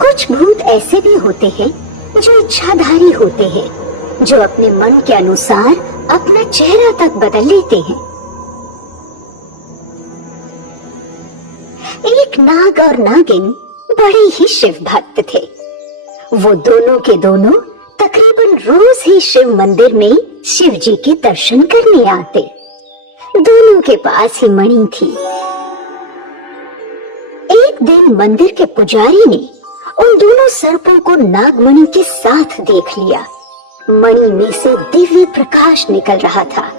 कुछ भूत ऐसे भी होते हैं जो इच्छाधारी होते हैं, जो अपने मन के अनुसार अपना चेहरा तक बदल लेते हैं। एक नाग और नागिन बड़े ही शिव भक्त थे। वो दोनों के दोनों तकरीबन रोज ही शिव मंदिर में शिव जी के दर्शन करने आते। दोनों के पास ही मणि थी। एक दिन मंदिर के पुजारी ने उन दोनों सर्पों को नागमणि के साथ देख लिया। मणि में से दिव्य प्रकाश निकल रहा था,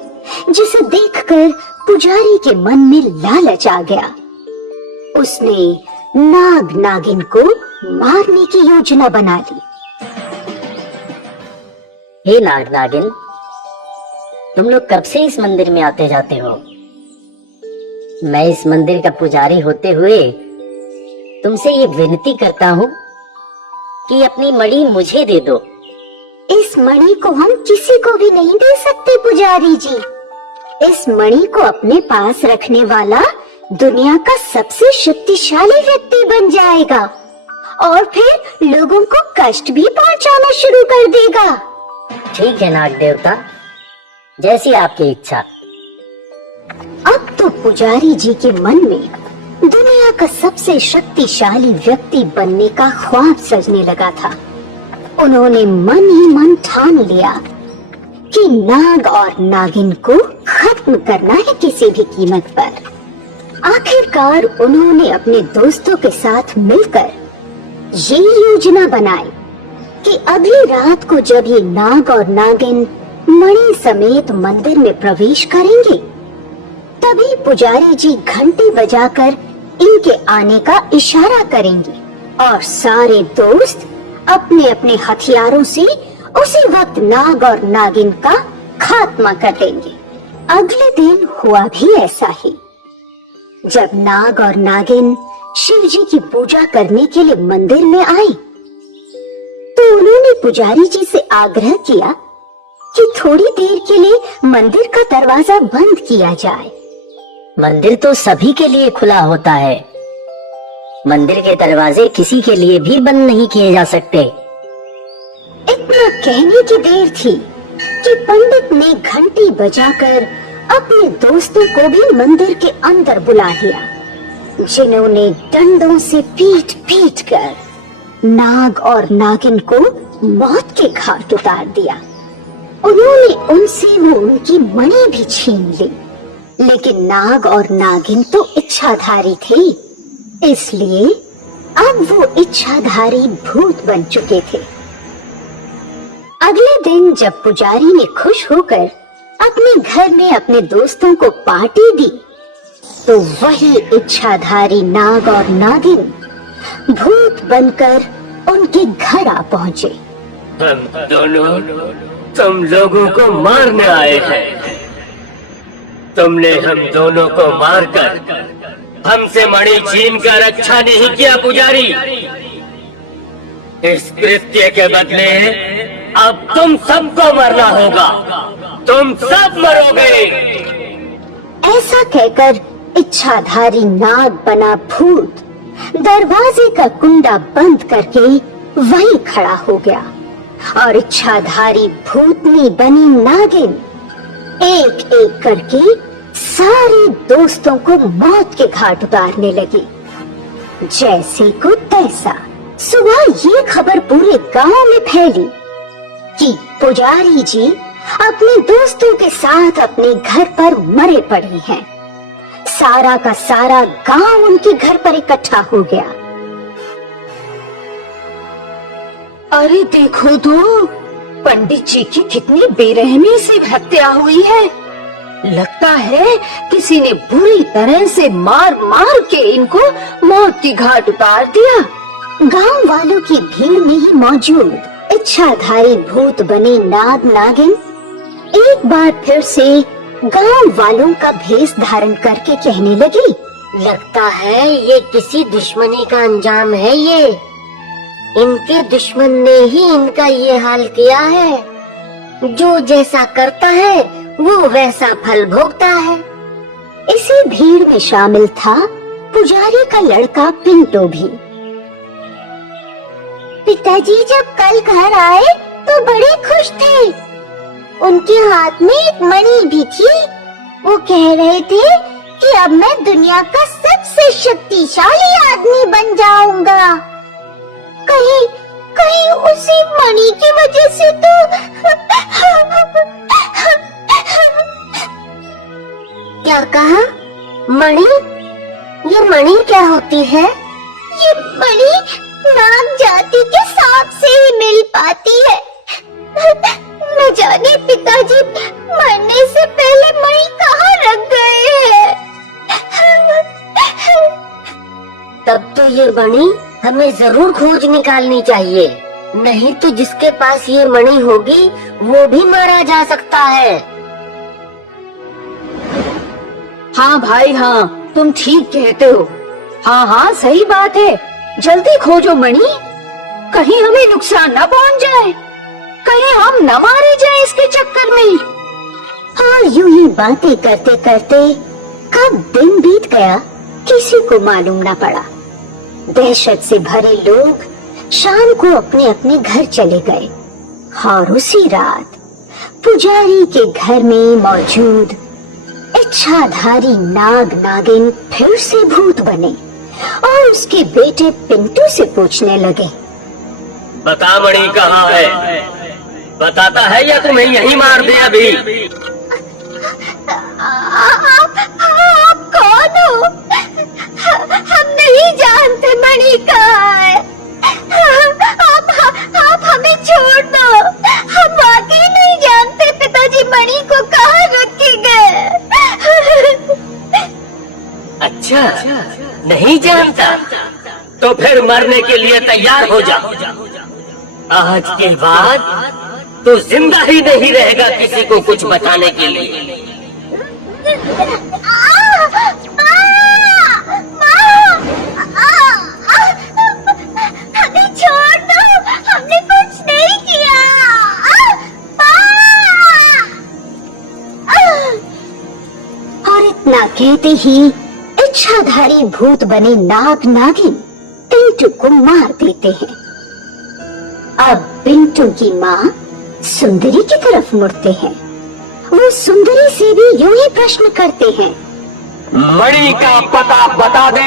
जिसे देखकर पुजारी के मन में लालच आ गया। उसने नाग नागिन को मारने की योजना बना ली। हे नाग नागिन, तुम लोग कब से इस मंदिर में आते जाते हो? मैं इस मंदिर का पुजारी होते हुए तुमसे ये विनती करता हूँ कि अपनी मणि मुझे दे दो। इस मणि को हम किसी को भी नहीं दे सकते पुजारी जी। इस मणि को अपने पास रखने वाला दुनिया का सबसे शक्तिशाली व्यक्ति बन जाएगा और फिर लोगों को कष्ट भी पहुंचाना शुरू कर देगा। ठीक है नाग देवता, जैसी आपकी इच्छा। अब तो पुजारी जी के मन में दुनिया का सबसे शक्तिशाली व्यक्ति बनने का ख्वाब सजने लगा था। उन्होंने मन ही मन ठान लिया कि नाग और नागिन को खत्म करना है किसी भी कीमत पर। आखिरकार उन्होंने अपने दोस्तों के साथ मिलकर ये योजना बनाई कि अगली रात को जब ये नाग और नागिन मणि समेत मंदिर में प्रवेश करेंगे, तभी पुजारी जी घंटी बजाकर इनके आने का इशारा करेंगे और सारे दोस्त अपने अपने हथियारों से उसी वक्त नाग और नागिन का खात्मा कर देंगे। अगले दिन हुआ भी ऐसा ही। जब नाग और नागिन शिव जी की पूजा करने के लिए मंदिर में आए, तो उन्होंने पुजारी जी से आग्रह किया कि थोड़ी देर के लिए मंदिर का दरवाजा बंद किया जाए। मंदिर तो सभी के लिए खुला होता है। मंदिर के दरवाजे किसी के लिए भी बंद नहीं किए जा सकते। इतना कहने की देर थी कि पंडित ने घंटी बजाकर अपने दोस्तों को भी मंदिर के अंदर बुला लिया, जिन्होंने डंडों से पीट पीट कर नाग और नागिन को मौत के घाट उतार दिया। उन्होंने उनसे वो उनकी मणि भी छीन ली, लेकिन नाग और नागिन तो इच्छाधारी थे, इसलिए अब वो इच्छाधारी भूत बन चुके थे। अगले दिन जब पुजारी ने खुश होकर अपने घर में अपने दोस्तों को पार्टी दी, तो वही इच्छाधारी नाग और नागिन भूत बनकर उनके घर आ पहुंचे। हम दोनों तुम लोगों को मारने आए हैं। तुमने हम दोनों को मारकर हमसे मणि छीन कर अच्छा नहीं किया पुजारी। इस कृत्य के बदले अब तुम सबको मरना होगा। तुम सब मरोगे। ऐसा कहकर इच्छाधारी नाग बना भूत दरवाजे का कुंडा बंद करके वहीं खड़ा हो गया और इच्छाधारी भूतनी बनी नागिन एक एक करके सारे दोस्तों को मौत के घाट उतारने लगी। जैसे को तैसा सुबह ये खबर पूरे गांव में फैली कि पुजारी जी अपने दोस्तों के साथ अपने घर पर मरे पड़े हैं। सारा का सारा गांव उनके घर पर इकट्ठा हो गया। अरे देखो तो पंडित जी की कितनी बेरहमी से हत्या हुई है। लगता है किसी ने बुरी तरह से मार मार के इनको मौत की घाट उतार दिया। गांव वालों की भीड़ में ही मौजूद इच्छाधारी भूत बने नाग नागिन एक बार फिर से गांव वालों का भेष धारण करके कहने लगी, लगता है ये किसी दुश्मनी का अंजाम है। ये इनके दुश्मन ने ही इनका ये हाल किया है। जो जैसा करता है वो वैसा फल भोगता है। इसी भीड़ में शामिल था पुजारी का लड़का पिंटो भी। पिताजी जब कल घर आए तो बड़े खुश थे। उनके हाथ में एक मणि भी थी। वो कह रहे थे कि अब मैं दुनिया का सबसे शक्तिशाली आदमी बन जाऊंगा। कहीं कहीं उसी मणि की वजह से तो क्या कहा? मणि? ये मणि क्या होती है? ये मणि नाग जाति के सांप से ही मिल पाती है। न जाने पिताजी मरने से पहले मणि कहाँ रख गए हैं। तब तो ये मणि हमें जरूर खोज निकालनी चाहिए, नहीं तो जिसके पास ये मणि होगी वो भी मारा जा सकता है। हाँ भाई हाँ, तुम ठीक कहते हो। हाँ हाँ सही बात है, जल्दी खोजो मणि, कहीं हमें नुकसान न पहुंच जाए, कहीं हम न मारे जाए इसके चक्कर में। हाँ, यूं ही बातें करते करते कब दिन बीत गया किसी को मालूम न पड़ा। दहशत से भरे लोग शाम को अपने अपने घर चले गए और उसी रात पुजारी के घर में मौजूद इच्छाधारी नाग नागिन फिर से भूत बने और उसके बेटे पिंटू से पूछने लगे, बता मणि कहाँ है? बताता है या तुम्हें यहीं मार दे अभी? आप कौन हो? हम नहीं जानते मणि कहाँ है। आप हमें छोड़ दो, हम वाकई नहीं जानते पिताजी मणि को कहाँ रखे गए। अच्छा, नहीं जानता? तो फिर मरने के लिए तैयार हो जा। आज के बाद तो जिंदा ही नहीं रहेगा किसी को कुछ बताने के लिए। हमें छोड़ दो, हमने कुछ नहीं किया। और इतना कहते ही इच्छाधारी भूत बने नाग नागिन पिंटू को मार देते हैं। अब पिंटू की माँ सुंदरी की तरफ मुड़ते हैं। वो सुंदरी से भी यूं ही प्रश्न करते हैं, मणि का पता बता दे।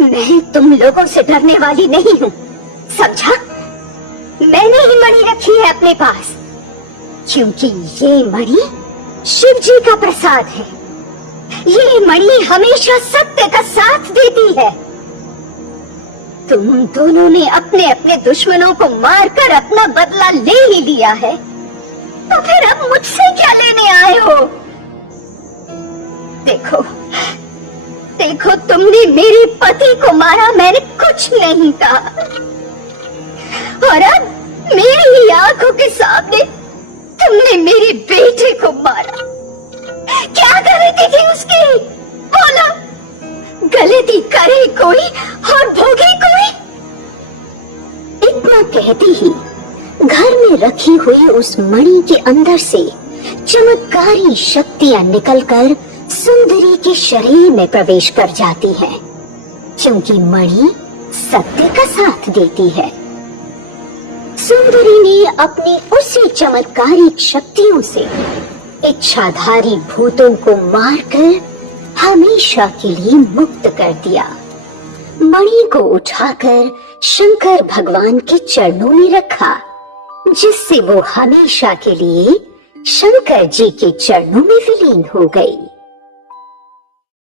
मैं तुम लोगों से डरने वाली नहीं हूँ, समझा? मैंने ही मणि रखी है अपने पास, क्योंकि ये मणि शिव जी का प्रसाद है। ये मणि हमेशा सत्य का साथ देती है। तुम दोनों ने अपने अपने दुश्मनों को मारकर अपना बदला ले ही लिया है, तो फिर अब मुझसे क्या लेने आए हो? देखो देखो, तुमने मेरे पति को मारा, मैंने कुछ नहीं कहा, और अब मेरी ही आंखों के सामने तुमने मेरे बेटे को मारा। क्या गलती थी उसकी? बोलो, गलती करे कोई और भोगे कोई? इतना कहते ही घर में रखी हुई उस मणि के अंदर से चमत्कारी शक्तियां निकलकर सुंदरी के शरीर में प्रवेश कर जाती हैं, क्योंकि मणि सत्य का साथ देती है। सुंदरी ने अपनी उसी चमत्कारी शक्तियों से इच्छाधारी भूतों को मारकर हमेशा के लिए मुक्त कर दिया। मणि को उठाकर शंकर भगवान के चरणों में रखा, जिससे वो हमेशा के लिए शंकर जी के चरणों में विलीन हो गई।